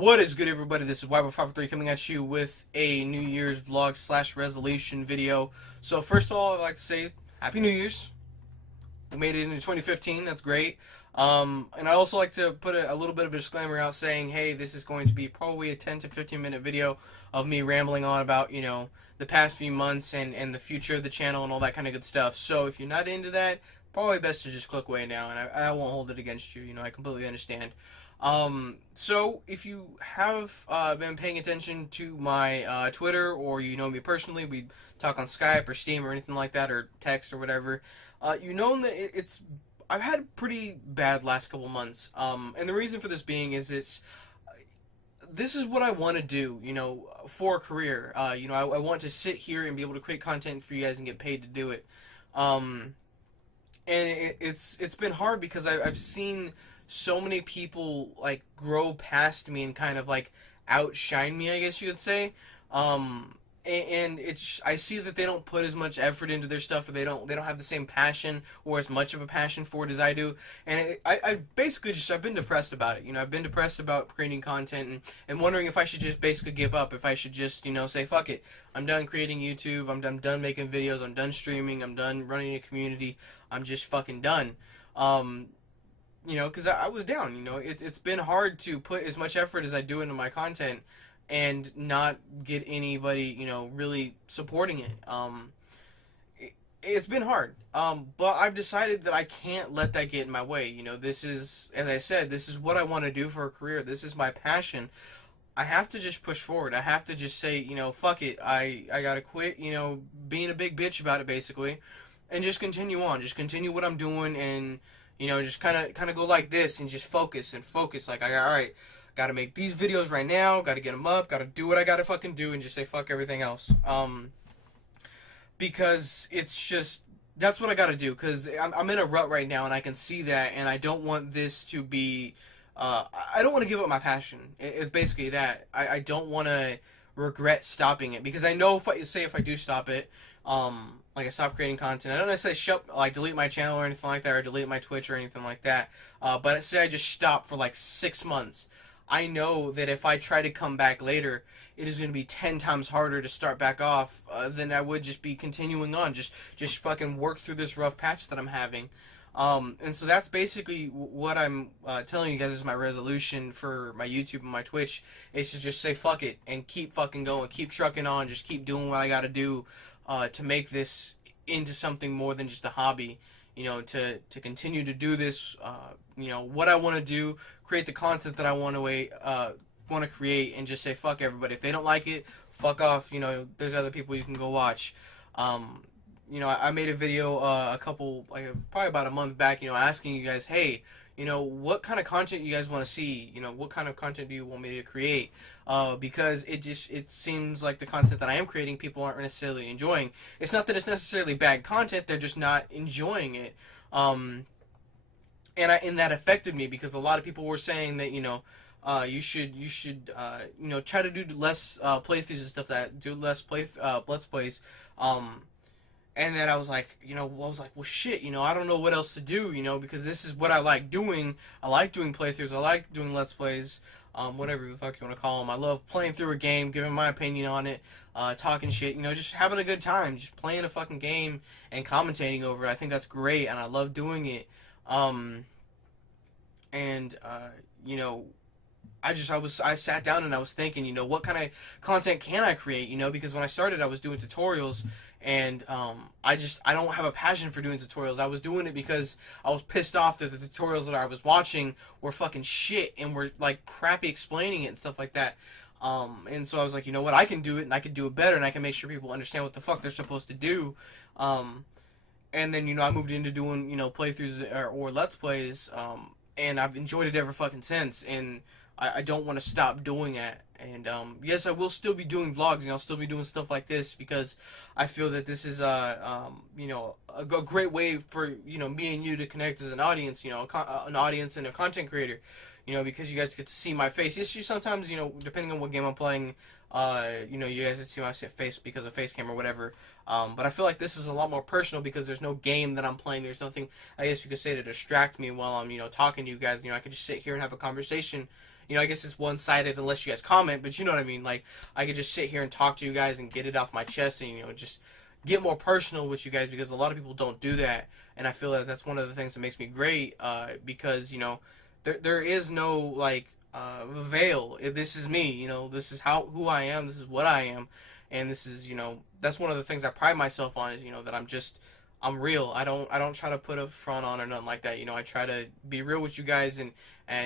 What is good, everybody? This is YB53 coming at you with a New Year's vlog slash resolution video. So first of all, I'd like to say Happy New Year's. We made it into 2015. That's great. And I also like to put a little bit of a disclaimer out saying, hey, this is going to be probably a 10 to 15 minute video of me rambling on about, the past few months and the future of the channel and all that kind of good stuff. So if you're not into that, probably best to just click away now, and I won't hold it against you. I completely understand. So if you have been paying attention to my Twitter, or you know me personally, we talk on Skype or Steam or anything like that, or text or whatever. You know that it's I've had pretty bad last couple months. And the reason for this being is this is what I want to do, for a career. I want to sit here and be able to create content for you guys and get paid to do it. Um, and it's been hard because I've seen so many people like grow past me and kind of like outshine me, I guess you could say. And it's I see that they don't put as much effort into their stuff, or they don't have the same passion or as much of a passion for it as I do. And I basically just I've been depressed about it. I've been depressed about creating content and wondering if I should just basically give up, if I should just say fuck it, I'm done creating YouTube, I'm done making videos, I'm done streaming, I'm done running a community, I'm just fucking done. Because I was down. It's been hard to put as much effort as I do into my content and not get anybody, really supporting it. It's been hard. But I've decided that I can't let that get in my way. This is, as I said, this is what I want to do for a career. This is my passion. I have to just push forward. I have to just say, fuck it. I gotta quit, being a big bitch about it, basically, and just continue on. Just continue what I'm doing, and just kind of go like this and just focus and focus. Like, all right, gotta make these videos right now. Gotta get them up. Gotta do what I gotta fucking do, and just say fuck everything else. Because it's just that's what I gotta do. Because I'm in a rut right now, and I can see that, and I don't want this to be. I don't want to give up my passion. It's basically that. I don't want to regret stopping it, because I know if I do stop it, like I stop creating content, I don't necessarily delete my channel or anything like that, or delete my Twitch or anything like that. But say I just stop for like 6 months. I know that if I try to come back later, it is going to be 10 times harder to start back off than I would just be continuing on, just fucking work through this rough patch that I'm having. And so that's basically what I'm telling you guys is my resolution for my YouTube and my Twitch, is to just say fuck it and keep fucking going, keep trucking on, just keep doing what I got to do to make this into something more than just a hobby. To continue to do this, what I want to do, create the content that I want to create, and just say fuck everybody. If they don't like it, fuck off. There's other people you can go watch. I made a video probably about a month back, asking you guys, hey, what kind of content you guys want to see? What kind of content do you want me to create? Because it seems like the content that I am creating, people aren't necessarily enjoying. It's not that it's necessarily bad content; they're just not enjoying it. And that affected me, because a lot of people were saying that you should try to do less playthroughs and stuff, that do less let's plays. And then I was like, well, shit, I don't know what else to do, because this is what I like doing. I like doing playthroughs. I like doing Let's Plays, whatever the fuck you want to call them. I love playing through a game, giving my opinion on it, talking shit, just having a good time, just playing a fucking game and commentating over it. I think that's great, and I love doing it. And I sat down and I was thinking, what kind of content can I create, because when I started, I was doing tutorials, and I don't have a passion for doing tutorials. I was doing it because I was pissed off that the tutorials that I was watching were fucking shit and were like crappy explaining it and stuff like that. And so I was like, you know what, I can do it, and I can do it better, and I can make sure people understand what the fuck they're supposed to do. And then I moved into doing playthroughs or Let's Plays, and I've enjoyed it ever fucking since, and I don't want to stop doing it. And yes, I will still be doing vlogs, and I'll still be doing stuff like this, because I feel that this is a great way for me and you to connect as an audience, an audience and a content creator, because you guys get to see my face. Yes, you sometimes, depending on what game I'm playing, you guys get to see my face because of face cam or whatever. But I feel like this is a lot more personal, because there's no game that I'm playing. There's nothing, I guess you could say, to distract me while I'm, talking to you guys. I could just sit here and have a conversation, You know, I guess it's one-sided unless you guys comment, but you know what I mean. Like, I could just sit here and talk to you guys and get it off my chest, and you know, just get more personal with you guys, because a lot of people don't do that, and I feel that that's one of the things that makes me great, because you know, there is no like veil. This is me, you know. This is who I am. This is what I am, and this is, you know, that's one of the things I pride myself on, is, you know, that I'm real. I don't try to put a front on or nothing like that. You know, I try to be real with you guys, and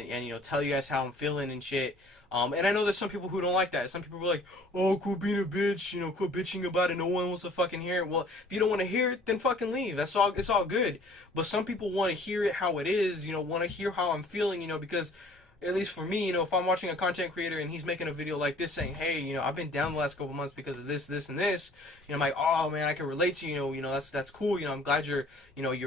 you know, tell you guys how I'm feeling and shit. And I know there's some people who don't like that. Some people are like, "Oh, quit being a bitch. You know, quit bitching about it. No one wants to fucking hear it." Well, if you don't want to hear it, then fucking leave. That's all. It's all good. But some people want to hear it how it is. You know, want to hear how I'm feeling. You know, because at least for me, you know, if I'm watching a content creator and he's making a video like this saying, "Hey, you know, I've been down the last couple months because of this, this, and this," you know, I'm like, "Oh man, I can relate to you." You know, that's cool. You know, I'm glad you're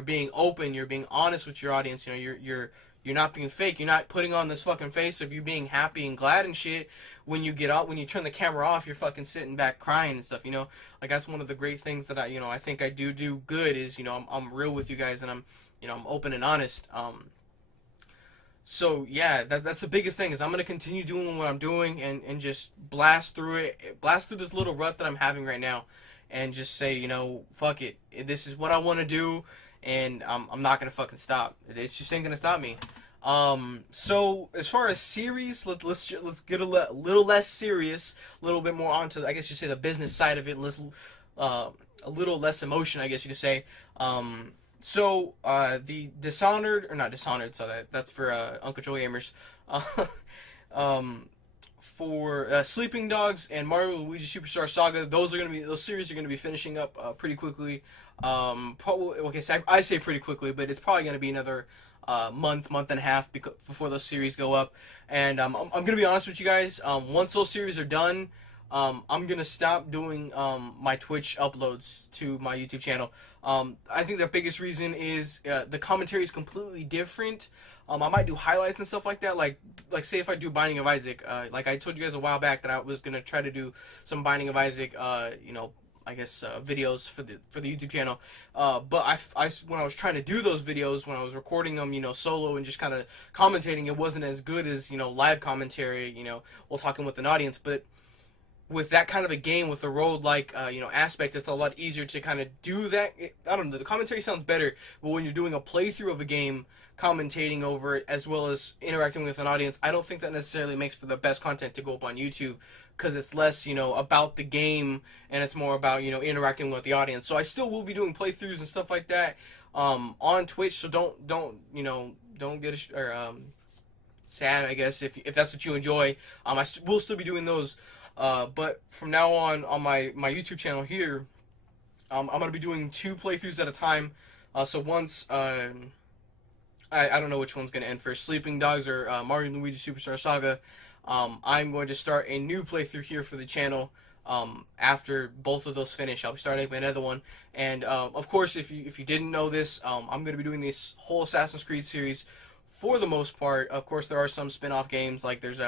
being open. You're being honest with your audience. You know, you're not being fake. You're not putting on this fucking face of you being happy and glad and shit. When you get out, when you turn the camera off, you're fucking sitting back crying and stuff. You know, like that's one of the great things that I think I do good is, you know, I'm real with you guys, and I'm open and honest. So yeah, that's the biggest thing, is I'm gonna continue doing what I'm doing, and just blast through this little rut that I'm having right now, and just say, you know, fuck it. This is what I want to do, and I'm not gonna fucking stop. It just ain't gonna stop me. So as far as series, let's get a little less serious, a little bit more onto, I guess you say, the business side of it, a little less emotion, I guess you could say. So the Dishonored, or not Dishonored, so that's for Uncle Joe Gamers. For Sleeping Dogs and Mario Luigi Superstar Saga, those series are gonna be finishing up pretty quickly. Probably, okay, so I say pretty quickly, but it's probably gonna be another month and a half before those series go up. And I'm gonna be honest with you guys. Once those series are done, I'm gonna stop doing my Twitch uploads to my YouTube channel. I think the biggest reason is the commentary is completely different. I might do highlights and stuff like that. Like say if I do Binding of Isaac, like I told you guys a while back that I was gonna try to do some Binding of Isaac, you know, I guess videos for the YouTube channel. But I when I was trying to do those videos, when I was recording them, you know, solo and just kind of commentating, it wasn't as good as, you know, live commentary, you know, while talking with an audience. But with that kind of a game, with a road-like, you know, aspect, it's a lot easier to kind of do that. I don't know, the commentary sounds better, but when you're doing a playthrough of a game, commentating over it, as well as interacting with an audience, I don't think that necessarily makes for the best content to go up on YouTube, because it's less, you know, about the game, and it's more about, you know, interacting with the audience. So I still will be doing playthroughs and stuff like that on Twitch, so don't you know, don't get sad, I guess, if that's what you enjoy. We'll still be doing those. But from now on my YouTube channel here, I'm going to be doing 2 playthroughs at a time. So once, I don't know which one's going to end first, Sleeping Dogs or Mario & Luigi Superstar Saga, I'm going to start a new playthrough here for the channel. After both of those finish, I'll be starting another one. And of course, if you didn't know this, I'm going to be doing this whole Assassin's Creed series for the most part. Of course, there are some spin-off games, like there's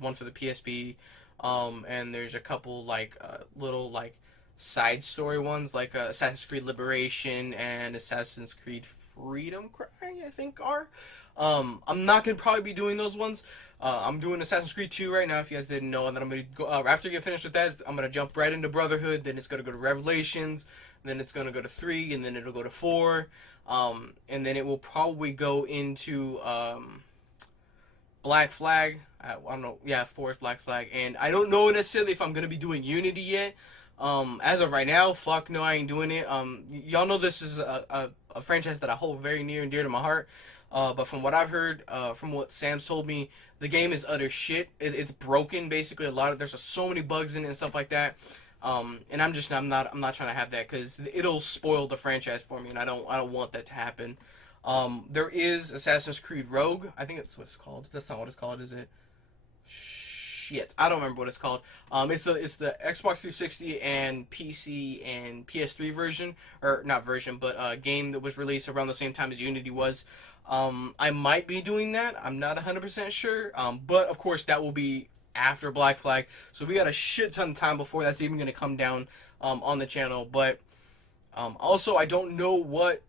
one for the PSP. And there's a couple like little like side story ones, like Assassin's Creed Liberation and Assassin's Creed Freedom Cry, I think are. I'm not gonna probably be doing those ones. I'm doing Assassin's Creed 2 right now, if you guys didn't know, and then I'm gonna go after I get finished with that, I'm gonna jump right into Brotherhood. Then it's gonna go to Revelations. Then it's gonna go to 3, and then it'll go to 4. And then it will probably go into Black Flag. I don't know. Yeah, 4 is Black Flag. And I don't know necessarily if I'm going to be doing Unity yet. As of right now, fuck no, I ain't doing it. Y'all know this is a franchise that I hold very near and dear to my heart. But from what I've heard, from what Sam's told me, the game is utter shit. It's broken, basically. There's so many bugs in it and stuff like that. And I'm not trying to have that, because it'll spoil the franchise for me, and I don't want that to happen. There is Assassin's Creed Rogue. I think that's what it's called. That's not what it's called, is it? Shit, I don't remember what it's called. It's the Xbox 360 and PC and PS3 version, or not version, but game that was released around the same time as Unity was. I might be doing that. I'm not 100% sure. But of course that will be after Black Flag, so we got a shit ton of time before that's even going to come down on the channel. But also, I don't know what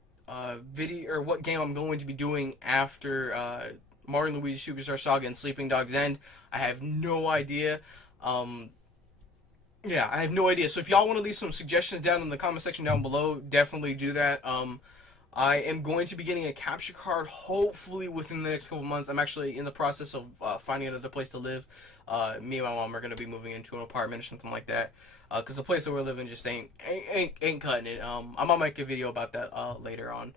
video or what game I'm going to be doing after Mario & Luigi Superstar Saga and Sleeping Dogs End. I have no idea. Yeah, I have no idea. So if y'all want to leave some suggestions down in the comment section down below, definitely do that. I am going to be getting a capture card hopefully within the next couple months. I'm actually in the process of finding another place to live. Me and my mom are going to be moving into an apartment or something like that. Because the place that we're living just ain't cutting it. I might make a video about that later on.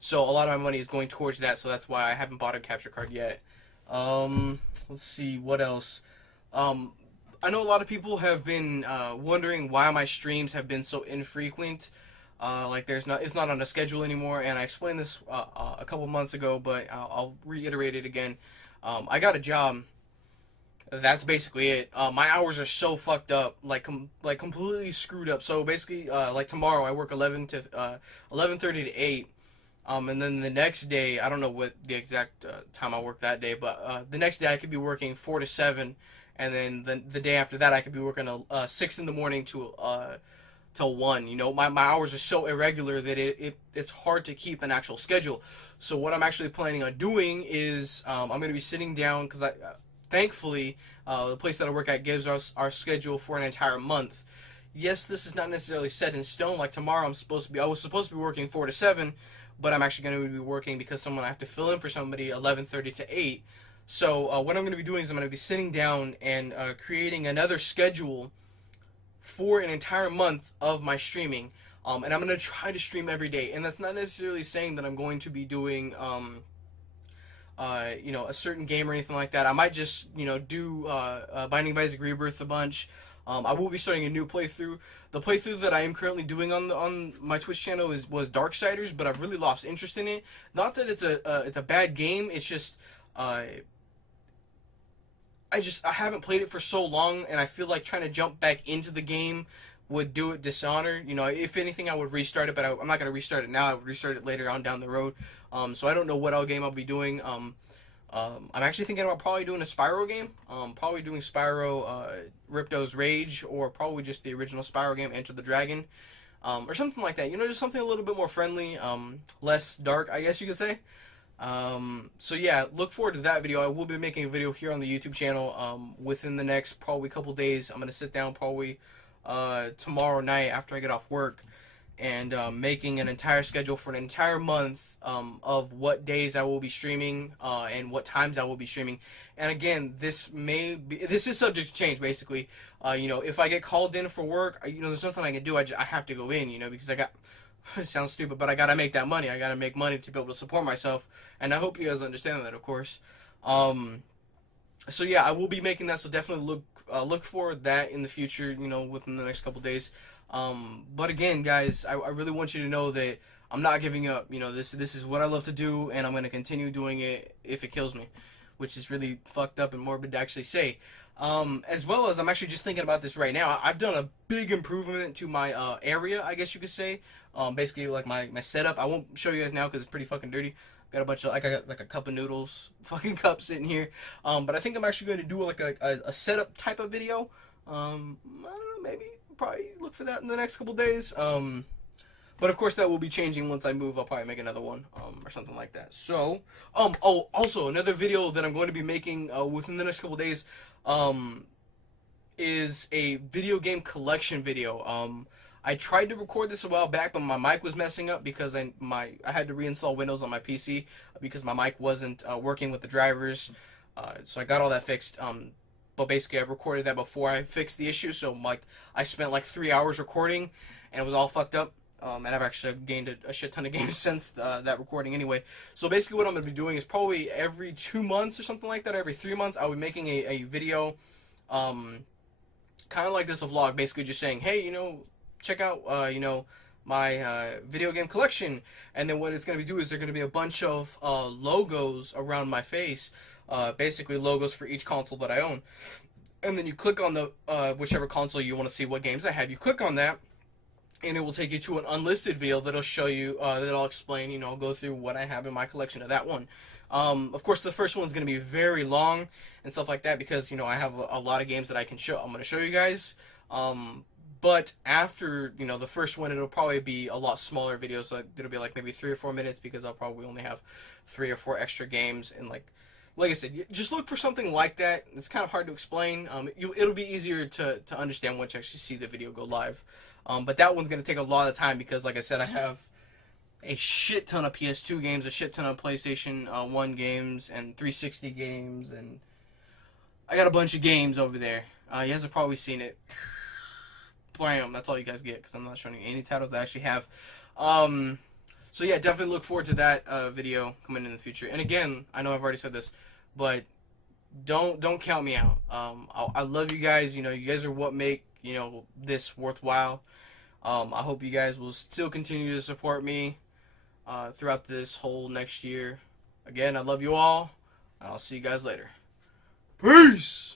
So a lot of my money is going towards that, so that's why I haven't bought a capture card yet. Let's see, what else? I know a lot of people have been wondering why my streams have been so infrequent. Like it's not on a schedule anymore, and I explained this a couple months ago, but I'll reiterate it again. I got a job. That's basically it. My hours are so fucked up, like completely screwed up. So basically, like tomorrow I work 11:30 to 8. And then the next day, I don't know what the exact time I work that day, but the next day I could be working 4 to 7, and then the day after that I could be working 6 in the morning to till 1. You know, my hours are so irregular that it's hard to keep an actual schedule. So what I'm actually planning on doing is I'm going to be sitting down, because thankfully the place that I work at gives us our schedule for an entire month. Yes, this is not necessarily set in stone. Like tomorrow I was supposed to be working 4 to 7. But I'm actually going to be working because I have to fill in for somebody 11:30 to 8. So what I'm going to be doing is I'm going to be sitting down and creating another schedule for an entire month of my streaming. And I'm going to try to stream every day. And that's not necessarily saying that I'm going to be doing, you know, a certain game or anything like that. I might just, you know, do Binding of Isaac Rebirth a bunch. I will be starting a new playthrough. The playthrough that I am currently doing on my Twitch channel was Darksiders, but I've really lost interest in it. Not that it's a bad game. It's just I haven't played it for so long, and I feel like trying to jump back into the game would do it dishonor. You know, if anything, I would restart it, but I'm not gonna restart it now. I would restart it later on down the road. So I don't know what game I'll be doing. I'm actually thinking about probably doing a Spyro game. Probably doing Spyro, Ripto's Rage, or probably just the original Spyro game, Enter the Dragon, or something like that. You know, just something a little bit more friendly, less dark, I guess you could say. So yeah, look forward to that video. I will be making a video here on the YouTube channel within the next probably couple days. I'm gonna sit down probably tomorrow night after I get off work, and making an entire schedule for an entire month of what days I will be streaming and what times I will be streaming. And again, this is subject to change, basically. You know, if I get called in for work, you know, there's nothing I can do. I have to go in, you know, because I got, it sounds stupid, but I gotta make that money. I gotta make money to be able to support myself, and I hope you guys understand that, of course. So yeah, I will be making that, so definitely look for that in the future, you know, within the next couple days. But again, guys, I really want you to know that I'm not giving up. You know, this is what I love to do, and I'm going to continue doing it if it kills me, which is really fucked up and morbid to actually say. As well as I'm actually just thinking about this right now. I've done a big improvement to my area, I guess you could say. Basically, like my setup. I won't show you guys now because it's pretty fucking dirty. Got a bunch of, I got like a cup of noodles, fucking cup sitting here. But I think I'm actually going to do like a setup type of video. I don't know, maybe probably look for that in the next couple days. But of course that will be changing once I move. I'll probably make another one, or something like that. So, oh, also another video that I'm going to be making within the next couple days, is a video game collection video. I tried to record this a while back, but my mic was messing up because I had to reinstall Windows on my PC because my mic wasn't working with the drivers. So I got all that fixed. But basically I recorded that before I fixed the issue, so like I spent like 3 hours recording, and it was all fucked up. And I've actually gained a shit ton of games since that recording anyway. So basically what I'm going to be doing is probably every 2 months or something like that, or every 3 months, I'll be making a video, kind of like this, a vlog, basically just saying, hey, you know, check out, you know, my video game collection. And then what it's going to do is there going to be a bunch of logos around my face, basically logos for each console that I own. And then you click on the whichever console you want to see what games I have. You click on that, and it will take you to an unlisted video that'll show you, that'll explain, you know, go through what I have in my collection of that one. Of course, the first one's going to be very long and stuff like that because, you know, I have a lot of games that I can show. I'm going to show you guys. But after, the first one, it'll probably be a lot smaller videos. So it'll be like maybe 3 or 4 minutes, because I'll probably only have 3 or 4 extra games. And like I said, just look for something like that. It's kind of hard to explain. It'll be easier to understand once you actually see the video go live. But that one's going to take a lot of time, because, like I said, I have a shit ton of PS2 games, a shit ton of PlayStation 1 games, and 360 games, and I got a bunch of games over there. You guys have probably seen it. Blam, that's all you guys get, because I'm not showing you any titles I actually have. So yeah, definitely look forward to that video coming in the future. And again, I know I've already said this, but don't count me out. I love you guys. You guys are what make this worthwhile. I hope you guys will still continue to support me throughout this whole next year. Again, I love you all, and I'll see you guys later. Peace!